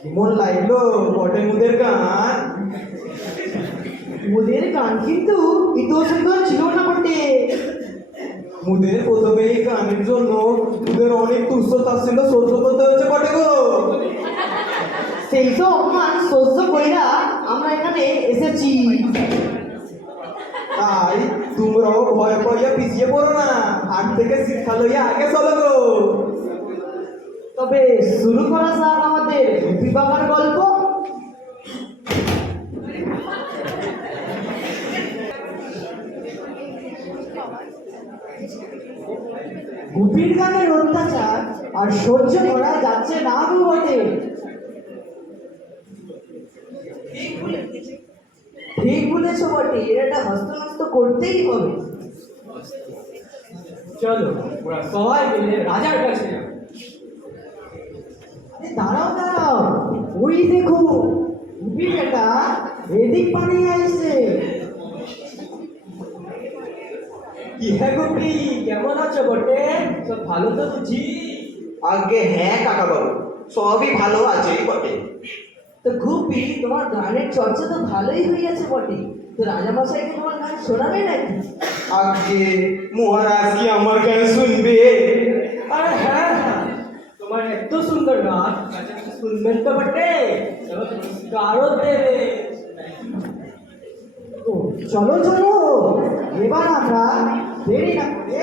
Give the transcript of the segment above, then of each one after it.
কেমন লাগলো বটে মুদের গান? মুদের গান কিন্তু ইতোষণ ছিল না বটে। মুদের প্রথমে এই গানের জন্য মুদের অনেক তুচ্ছতা ছিল, সহ্য করতে হচ্ছে বটে গো। সেই সব অপমান সহ্য কইরা আমরা এখানে এসেছি। তাই তোমরাও ভয় পাইয়া পিছিয়ে পড়ো না, হাত থেকে শিক্ষা লইয়া আগে চলো গো। তবে শুরু করা যাক আমাদের বিবাহের গল্প। গুপির গানের অত্যাচার আর সহ্য করা যাচ্ছে না গো বটে। ঠিক বলেছ বটে, এটা হস্ত করতেই হবে। চলো ওরা সবাই মিলে রাজার কাছে যাও। দাঁড়াও দাঁড়াও, ওই দেখো গুপি বেটা এদিক পানি আইছে। কি হ্যাঁ গুপি, কেমন আছো বটে? সব ভালো তো বুঝি? আগে হ্যাঁ কাকা বাবু, সবই ভালো আছে বটে। তো গুপি, তোমার গানের চর্চা তো ভালোই হইয়াছে বটে। তো রাজামশাইকে তোমার গান শোনাবে নাকি? আগে মহারাজ কি আমার গান শুনবে? আরে হ্যাঁ হ্যাঁ, তোমার এত সুন্দর গান শুনবেন তো বটে, কারো দেবে। ও, চলো চলো, এবার আমরা দেরি না করে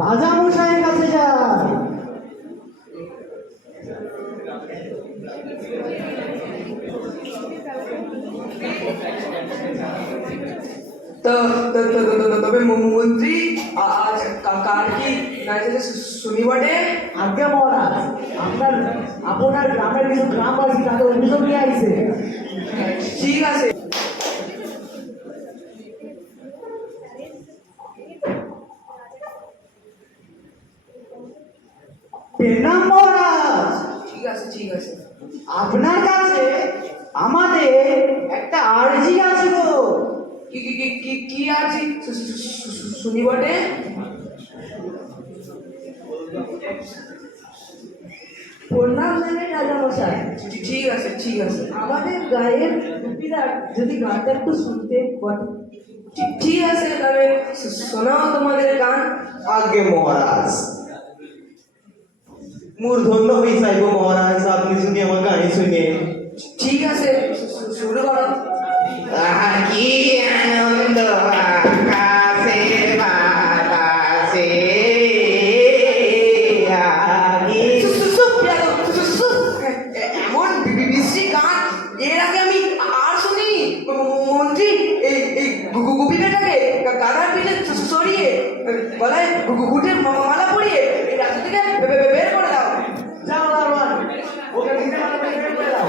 রাজামশাইয়ের কাছে যাই। তবে মন্ত্রী আজ কার কি নাচে শুনি বটে? আজ্ঞা মহারাজ, আপনার গ্রামের কিছু গ্রামবাসী তাদের অভিযোগ নিয়ে আইছে। ঠিক আছে। প্রণাম মহারাজ। ঠিক আছে ঠিক আছে। আপনার কাছে আমাদের একটা আর্জি আছে গো। কি কি কি কি কি আছে শুনি বটে? প্রণাম জানাই রাজামশাই। ঠিক আছে ঠিক আছে। আমাদের গায়ের গুপিরা যদি গানটা একটু শুনতে বটে। ঠিক আছে, তবে শোনাও তোমাদের গান। আগে মহারাজ, মূর্ধন্য হয়ে যাইব মহারাজ আপনি যদি আমার গান শুনে। ঠিক আছে, শুরু করো। কি আনন্দ আকাশে বাতাসে, এমন বিশ্রী গান এর আগে আমি আর শুনি। মন্ত্রী এই গুপি বেটাকে গাধার পিঠে সরিয়ে গলায় ঘুটে মালা পরিয়ে এই রাজ্য থেকে বের করে দাও। যাও দারোয়ান, ওকে ভিতরে মালা বের করে দাও।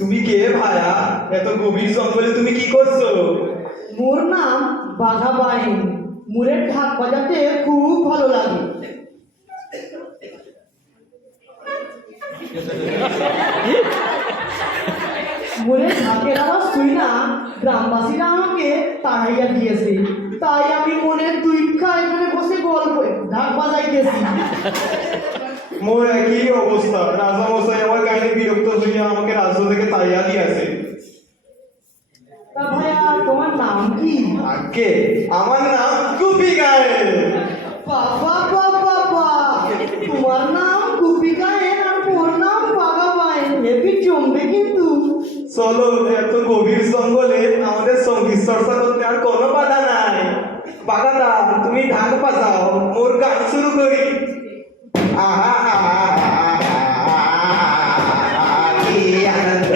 তুমি কে ভায়া? এত গভীর জঙ্গলে তুমি কি করছো? মোর নাম বাঘা বাইন। মুরের ঢাক বাজাতে খুব ভালো লাগে। মুরের ঢাকের আওয়াজ শুই না গ্রামবাসীরা আমাকে তাড়াইয়া দিয়েছে। তাই আমি মনের দুইখা এখানে বসে গল্প ঢাক বাজাইতেছি। মোর একই অবস্থা, রাজা মশাই আমার গায়ে বিরক্ত হইয়া আমাকে রাজ্য থেকে তাড়িয়া দিয়েছে। তা ভাইয়া তোমার নাম কি? আগে আমার নাম গুপি গায়েন। বাবা বাবা বাবা, তোমার নাম গুপি গায়েন আর ওর নাম বাঘা পায়েন, হেবি জমবে কিন্তু। চলো, এত গভীর জঙ্গলে আমাদের সঙ্গীত চর্চা করতে আর কোনো বাধা নাই। বাগাদা, তুমি ঢাক বাজাও, মোর গান শুরু করি। আহা আহা কি আনন্দ।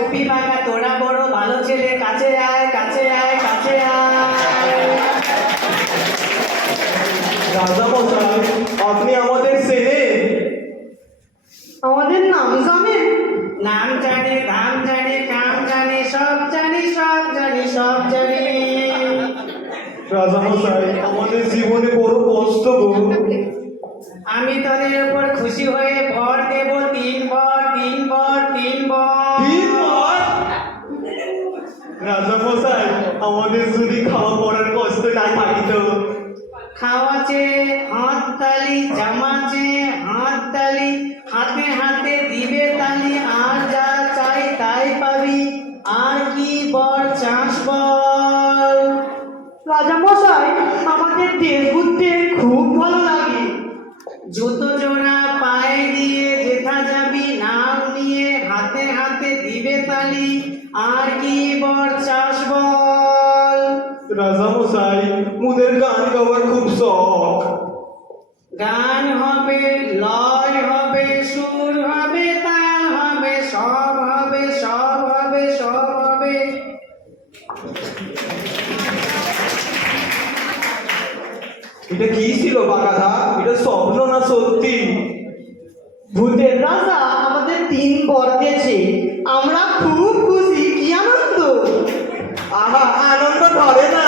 গুপি বাঘা তোরা বড় ভালো ছেলে, কাছে আয় কাছে আয় কাছে আয়। রাজা মশাই, আপনি আমাদের চেনেন? আমাদের নাম জানেন? নাম জানি, ধাম জানি, কাম জানি, সব জানি সব জানি সব জানি। রাজা মশাই, আমাদের জীবনে বড় কষ্ট গো। আমি তোদের উপর খুশি হয়ে ভর দেব 3 বর 3 বর 3 বর। রাজা মশাই, আমাদের যদি খাওয়া পড়ার কষ্ট নাই থাকিত। খাওয়াছে হাত তালি, জামাছে হাত তালি, হাতে হাতে দিবে তালি, আর যা চাই তাই পাবি, আর কি বর চাস বল। রাজা মশাই, আমাদের দেশ ঘুরতে খুব ভালো লাগে। জুতো জোড়া পায়ে দিয়ে যেথা যাবি, নাম নিয়ে হাতে হাতে দিবে তালি, আর কি বর চাস বল। রাজা মশাই, মুদের গান গাওয়ার খুব শখ। গান হবে, লয় হবে, সুর হবে, তাল হবে, সব হবে সব হবে সব হবে। এটা কি ছিল বাগাদা? এটা স্বপ্ন না সত্যি? ভূতের রাজা আমাদের 3 বর দিয়েছে, আমরা খুব খুশি। কি আনন্দ! আহা, আনন্দ ধরে না।